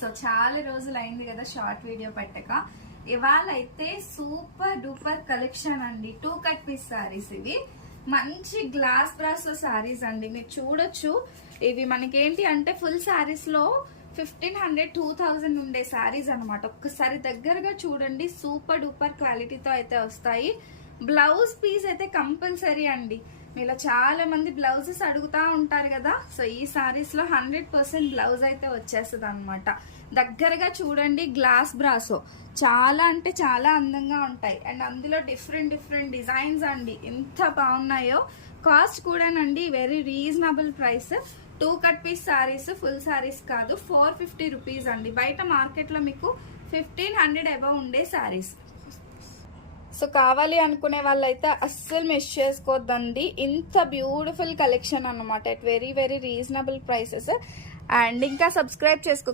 So చాలా రోజులు అయింది కదా షార్ట్ వీడియో పెట్టక. ఇవాళ అయితే సూపర్ డూపర్ కలెక్షన్ అండి. 2 కట్ పీస్ సారీస్ ఇవి. మంచి గ్లాస్ బ్రాస్ లో సారీస్ అండి. మీరు చూడొచ్చు, ఇవి మనకేంటి అంటే ఫుల్ సారీస్ లో 1500 2000 ఉండే సారీస్ అనమాట. ఒక్కసారి దగ్గరగా చూడండి, సూపర్ డూపర్ క్వాలిటీతో అయితే వస్తాయి. బ్లౌజ్ పీస్ అయితే కంపల్సరీ అండి. మీలో చాలా మంది బ్లౌజెస్ అడుగుతా ఉంటారు కదా, సో ఈ సారీస్ లో 100% బ్లౌజ్ అయితే వచ్చేస్తుంది అనమాట. దగ్గరగా చూడండి, గ్లాస్ బ్రాసో చాలా అంటే చాలా అందంగా ఉంటాయి. అండ్ అందులో డిఫరెంట్ డిజైన్స్ అండి, ఎంత బాగున్నాయో. కాస్ట్ కూడానండి very reasonable price. 2 cut piece saris, full saris కాదు, 450 రూపీస్ అండి. బయట మార్కెట్ లో మీకు 1500 అబౌవ్ ఉండే సారీస్. సో కావాలి అనుకునే వాళ్ళైతే అస్సలు మిస్ చేసుకోవద్దండి. ఇంత బ్యూటిఫుల్ కలెక్షన్ అన్నమాట, at very reasonable prices. And ఇంకా సబ్స్క్రైబ్ చేసుకో.